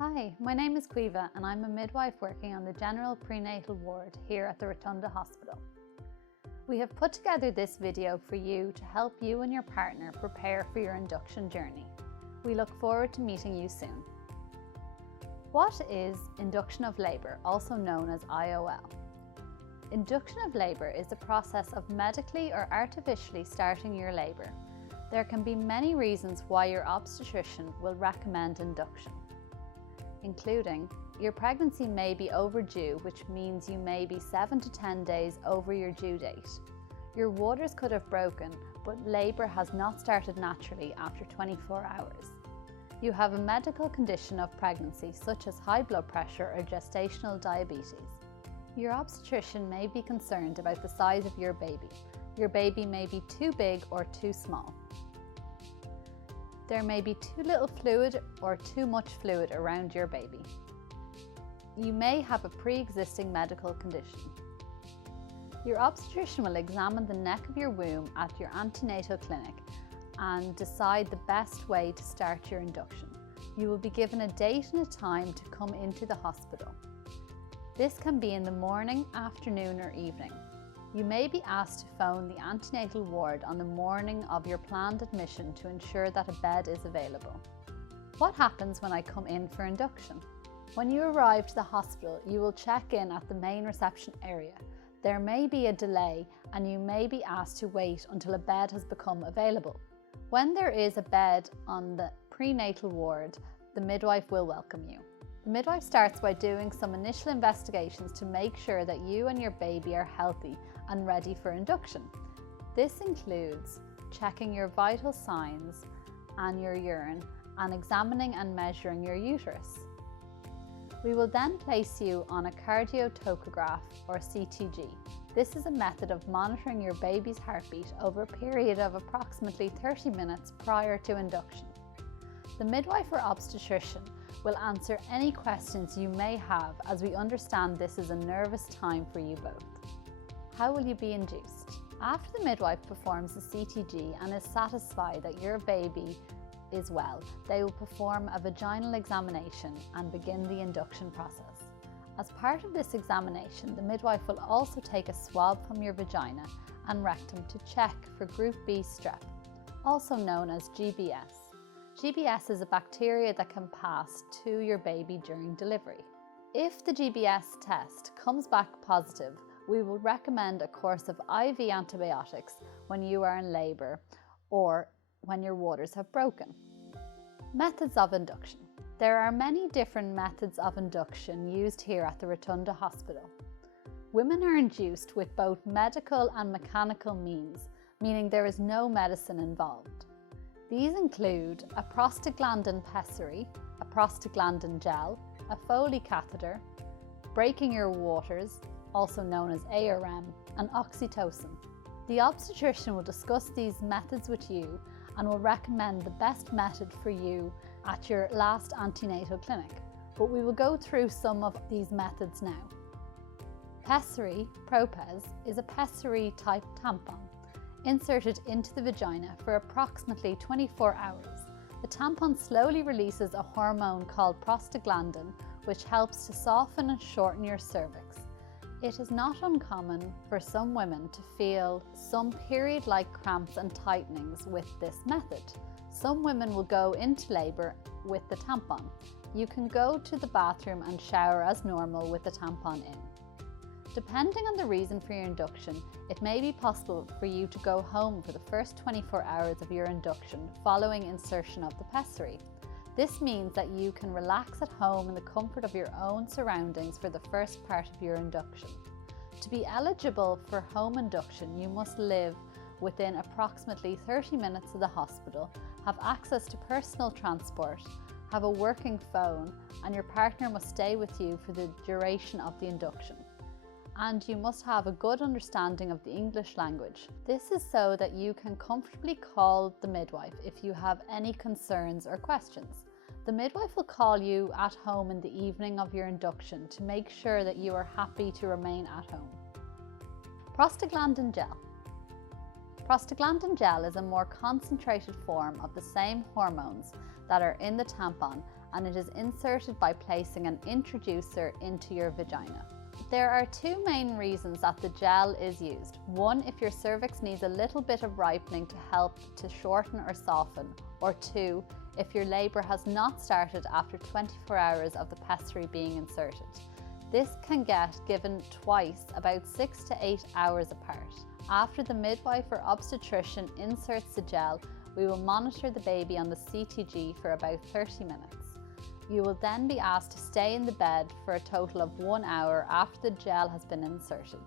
Hi, my name is Quiva and I'm a midwife working on the general prenatal ward here at the Rotunda Hospital. We have put together this video for you to help you and your partner prepare for your induction journey. We look forward to meeting you soon. What is induction of labour, also known as IOL? Induction of labour is the process of medically or artificially starting your labour. There can be many reasons why your obstetrician will recommend induction, including your pregnancy may be overdue, which means you may be 7 to 10 days over your due date. Your waters could have broken, but labour has not started naturally after 24 hours. You have a medical condition of pregnancy such as high blood pressure or gestational diabetes. Your obstetrician may be concerned about the size of your baby. Your baby may be too big or too small. There may be too little fluid or too much fluid around your baby. You may have a pre-existing medical condition. Your obstetrician will examine the neck of your womb at your antenatal clinic and decide the best way to start your induction. You will be given a date and a time to come into the hospital. This can be in the morning, afternoon or evening. You may be asked to phone the antenatal ward on the morning of your planned admission to ensure that a bed is available. What happens when I come in for induction? When you arrive to the hospital, you will check in at the main reception area. There may be a delay and you may be asked to wait until a bed has become available. When there is a bed on the prenatal ward, the midwife will welcome you. The midwife starts by doing some initial investigations to make sure that you and your baby are healthy and ready for induction. This includes checking your vital signs and your urine and examining and measuring your uterus. We will then place you on a cardiotocograph or CTG. This is a method of monitoring your baby's heartbeat over a period of approximately 30 minutes prior to induction. The midwife or obstetrician will answer any questions you may have, as we understand this is a nervous time for you both. How will you be induced? After the midwife performs the CTG and is satisfied that your baby is well, they will perform a vaginal examination and begin the induction process. As part of this examination, the midwife will also take a swab from your vagina and rectum to check for Group B strep, also known as GBS. GBS is a bacteria that can pass to your baby during delivery. If the GBS test comes back positive, we will recommend a course of IV antibiotics when you are in labour or when your waters have broken. Methods of induction. There are many different methods of induction used here at the Rotunda Hospital. Women are induced with both medical and mechanical means, meaning there is no medicine involved. These include a prostaglandin pessary, a prostaglandin gel, a Foley catheter, breaking your waters, also known as ARM, and oxytocin. The obstetrician will discuss these methods with you and will recommend the best method for you at your last antenatal clinic, but we will go through some of these methods now. Pessary, Propez, is a pessary type tampon inserted into the vagina for approximately 24 hours. The tampon slowly releases a hormone called prostaglandin, which helps to soften and shorten your cervix. It is not uncommon for some women to feel some period-like cramps and tightenings with this method. Some women will go into labour with the tampon. You can go to the bathroom and shower as normal with the tampon in. Depending on the reason for your induction, it may be possible for you to go home for the first 24 hours of your induction following insertion of the pessary. This means that you can relax at home in the comfort of your own surroundings for the first part of your induction. To be eligible for home induction, you must live within approximately 30 minutes of the hospital, have access to personal transport, have a working phone, and your partner must stay with you for the duration of the induction. And you must have a good understanding of the English language. This is so that you can comfortably call the midwife if you have any concerns or questions. The midwife will call you at home in the evening of your induction to make sure that you are happy to remain at home. Prostaglandin Gel. Prostaglandin gel is a more concentrated form of the same hormones that are in the tampon and it is inserted by placing an introducer into your vagina. There are two main reasons that the gel is used. One, if your cervix needs a little bit of ripening to help to shorten or soften, or two, if your labour has not started after 24 hours of the pessary being inserted. This can get given twice, about 6 to 8 hours apart. After the midwife or obstetrician inserts the gel, we will monitor the baby on the CTG for about 30 minutes. You will then be asked to stay in the bed for a total of 1 hour after the gel has been inserted.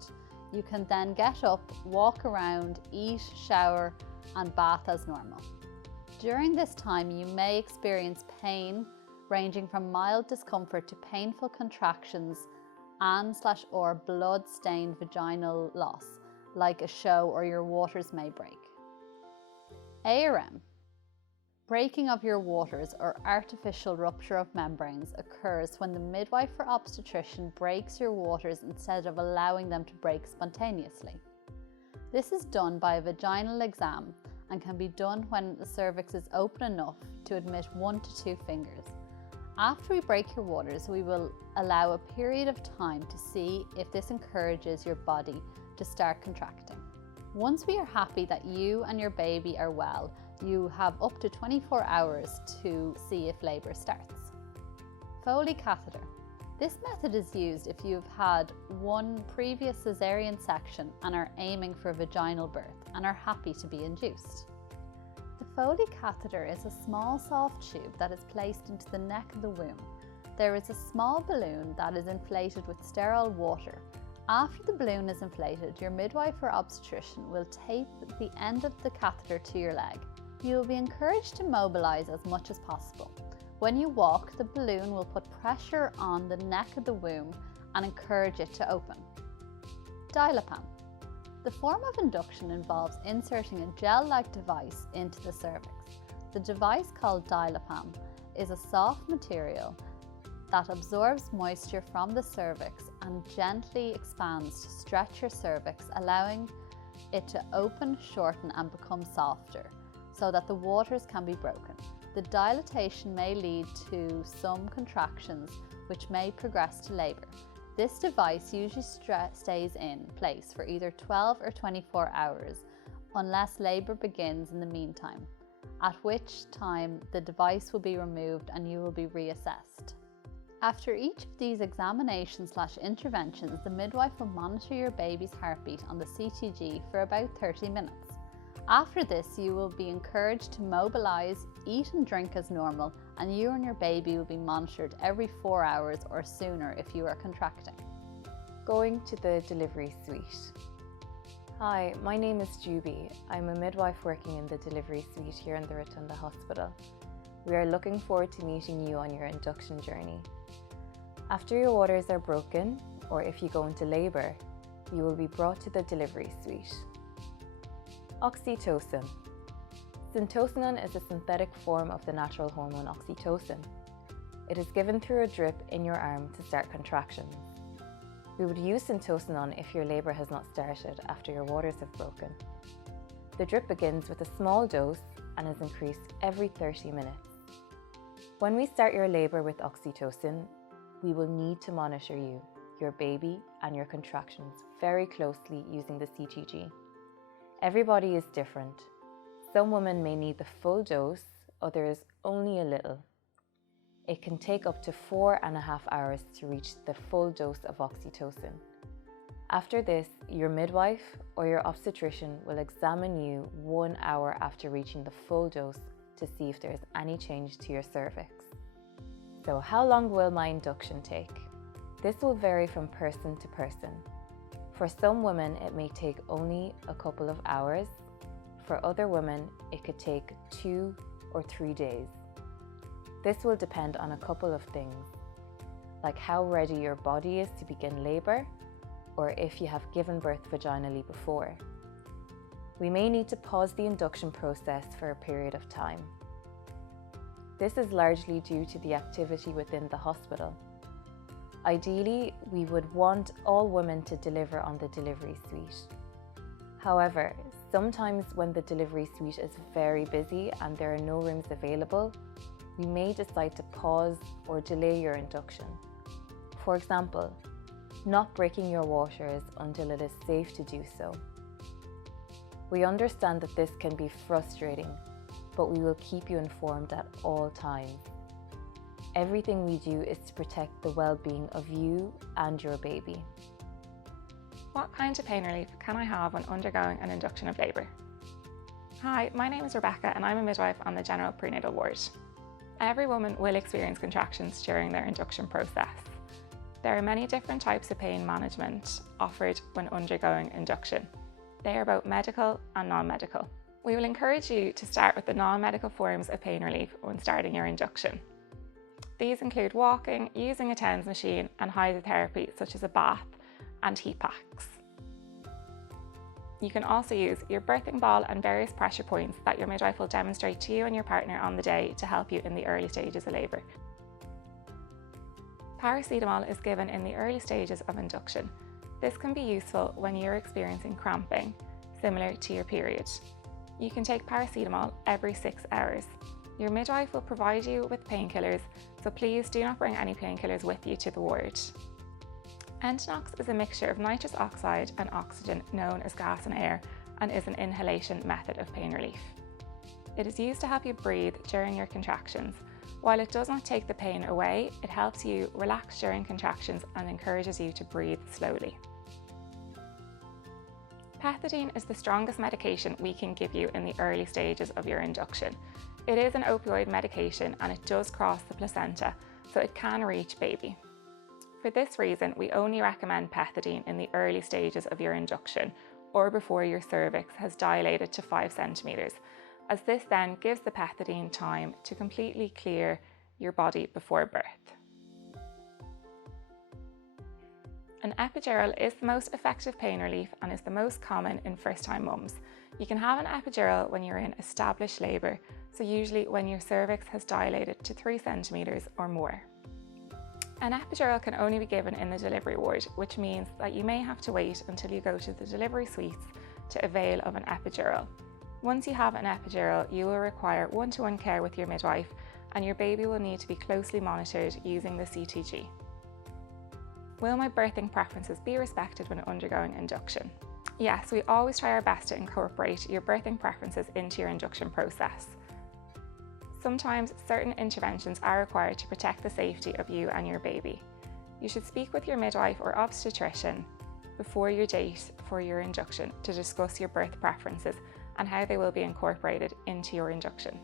You can then get up, walk around, eat, shower, and bath as normal. During this time, you may experience pain ranging from mild discomfort to painful contractions and/or blood-stained vaginal loss, like a show or your waters may break. ARM. Breaking of your waters or artificial rupture of membranes occurs when the midwife or obstetrician breaks your waters instead of allowing them to break spontaneously. This is done by a vaginal exam and can be done when the cervix is open enough to admit 1 to 2 fingers. After we break your waters, we will allow a period of time to see if this encourages your body to start contracting. Once we are happy that you and your baby are well, you have up to 24 hours to see if labour starts. Foley Catheter. This method is used if you've had one previous caesarean section and are aiming for vaginal birth and are happy to be induced. The Foley catheter is a small soft tube that is placed into the neck of the womb. There is a small balloon that is inflated with sterile water. After the balloon is inflated, your midwife or obstetrician will tape the end of the catheter to your leg. You will be encouraged to mobilise as much as possible. When you walk, the balloon will put pressure on the neck of the womb and encourage it to open. Dilapam. The form of induction involves inserting a gel-like device into the cervix. The device, called Dilapam, is a soft material that absorbs moisture from the cervix and gently expands to stretch your cervix, allowing it to open, shorten and become softer, so that the waters can be broken. The dilatation may lead to some contractions which may progress to labour. This device usually stays in place for either 12 or 24 hours unless labour begins in the meantime, at which time the device will be removed and you will be reassessed. After each of these examinations/interventions, the midwife will monitor your baby's heartbeat on the CTG for about 30 minutes. After this, you will be encouraged to mobilise, eat and drink as normal, and you and your baby will be monitored every 4 hours or sooner if you are contracting. Going to the delivery suite. Hi, my name is Juby. I'm a midwife working in the delivery suite here in the Rotunda Hospital. We are looking forward to meeting you on your induction journey. After your waters are broken, or if you go into labour, you will be brought to the delivery suite. Oxytocin. Syntocinon is a synthetic form of the natural hormone oxytocin. It is given through a drip in your arm to start contractions. We would use syntocinon if your labour has not started after your waters have broken. The drip begins with a small dose and is increased every 30 minutes. When we start your labour with oxytocin, we will need to monitor you, your baby and your contractions very closely using the CTG. Everybody is different. Some women may need the full dose, others only a little. It can take up to 4.5 hours to reach the full dose of oxytocin. After this, your midwife or your obstetrician will examine you 1 hour after reaching the full dose to see if there is any change to your cervix. So how long will my induction take? This will vary from person to person. For some women, it may take only a couple of hours. For other women, it could take 2 or 3 days. This will depend on a couple of things, like how ready your body is to begin labour, or if you have given birth vaginally before. We may need to pause the induction process for a period of time. This is largely due to the activity within the hospital. Ideally, we would want all women to deliver on the delivery suite. However, sometimes when the delivery suite is very busy and there are no rooms available, you may decide to pause or delay your induction. For example, not breaking your waters until it is safe to do so. We understand that this can be frustrating, but we will keep you informed at all times. Everything we do is to protect the well-being of you and your baby. What kind of pain relief can I have when undergoing an induction of labour? Hi, my name is Rebecca and I'm a midwife on the general prenatal ward. Every woman will experience contractions during their induction process. There are many different types of pain management offered when undergoing induction. They are both medical and non-medical. We will encourage you to start with the non-medical forms of pain relief when starting your induction. These include walking, using a TENS machine and hydrotherapy such as a bath and heat packs. You can also use your birthing ball and various pressure points that your midwife will demonstrate to you and your partner on the day to help you in the early stages of labour. Paracetamol is given in the early stages of induction. This can be useful when you're experiencing cramping, similar to your period. You can take paracetamol every 6 hours. Your midwife will provide you with painkillers, so please do not bring any painkillers with you to the ward. Entonox is a mixture of nitrous oxide and oxygen known as gas and air and is an inhalation method of pain relief. It is used to help you breathe during your contractions. While it does not take the pain away, it helps you relax during contractions and encourages you to breathe slowly. Pethidine is the strongest medication we can give you in the early stages of your induction. It is an opioid medication and it does cross the placenta, so it can reach baby. For this reason, we only recommend Pethidine in the early stages of your induction or before your cervix has dilated to 5 centimetres, as this then gives the Pethidine time to completely clear your body before birth. An epidural is the most effective pain relief and is the most common in first-time mums. You can have an epidural when you're in established labour, so usually when your cervix has dilated to 3 centimetres or more. An epidural can only be given in the delivery ward, which means that you may have to wait until you go to the delivery suites to avail of an epidural. Once you have an epidural, you will require one-to-one care with your midwife and your baby will need to be closely monitored using the CTG. Will my birthing preferences be respected when undergoing induction? Yes, we always try our best to incorporate your birthing preferences into your induction process. Sometimes certain interventions are required to protect the safety of you and your baby. You should speak with your midwife or obstetrician before your date for your induction to discuss your birth preferences and how they will be incorporated into your induction.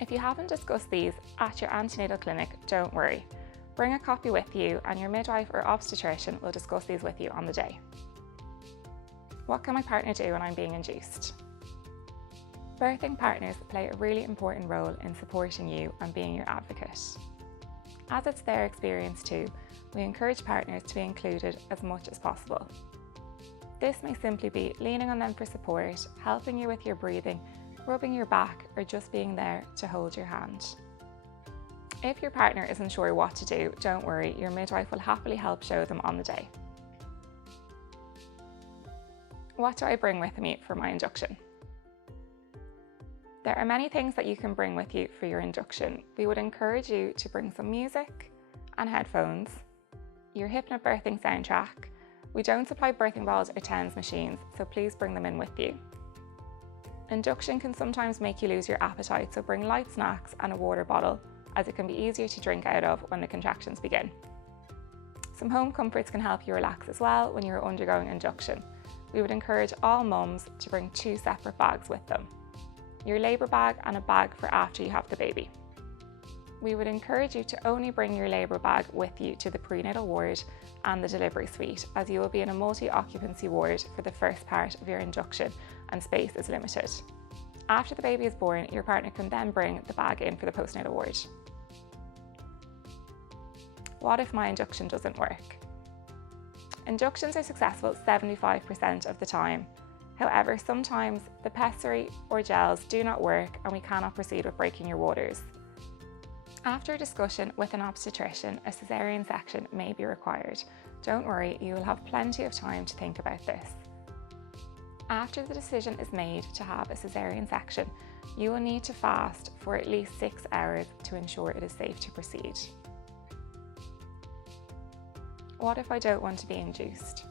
If you haven't discussed these at your antenatal clinic, don't worry. Bring a copy with you and your midwife or obstetrician will discuss these with you on the day. What can my partner do when I'm being induced? Birthing partners play a really important role in supporting you and being your advocate. As it's their experience too, we encourage partners to be included as much as possible. This may simply be leaning on them for support, helping you with your breathing, rubbing your back, or just being there to hold your hand. If your partner isn't sure what to do, don't worry, your midwife will happily help show them on the day. What do I bring with me for my induction? There are many things that you can bring with you for your induction. We would encourage you to bring some music and headphones, your hypnobirthing soundtrack. We don't supply birthing balls or TENS machines, so please bring them in with you. Induction can sometimes make you lose your appetite, so bring light snacks and a water bottle, as it can be easier to drink out of when the contractions begin. Some home comforts can help you relax as well when you're undergoing induction. We would encourage all mums to bring 2 separate bags with them. Your labour bag and a bag for after you have the baby. We would encourage you to only bring your labour bag with you to the prenatal ward and the delivery suite, as you will be in a multi-occupancy ward for the first part of your induction and space is limited. After the baby is born, your partner can then bring the bag in for the postnatal ward. What if my induction doesn't work? Inductions are successful 75% of the time. However, sometimes the pessary or gels do not work and we cannot proceed with breaking your waters. After a discussion with an obstetrician, a caesarean section may be required. Don't worry, you will have plenty of time to think about this. After the decision is made to have a cesarean section, you will need to fast for at least 6 hours to ensure it is safe to proceed. What if I don't want to be induced?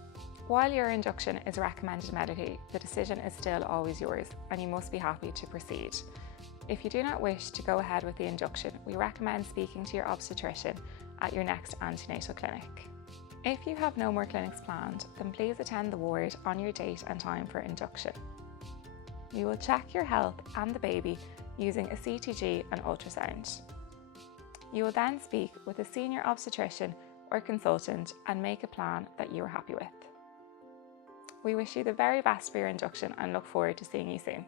While your induction is recommended medically, the decision is still always yours and you must be happy to proceed. If you do not wish to go ahead with the induction, we recommend speaking to your obstetrician at your next antenatal clinic. If you have no more clinics planned, then please attend the ward on your date and time for induction. We will check your health and the baby using a CTG and ultrasound. You will then speak with a senior obstetrician or consultant and make a plan that you are happy with. We wish you the very best for your induction and look forward to seeing you soon.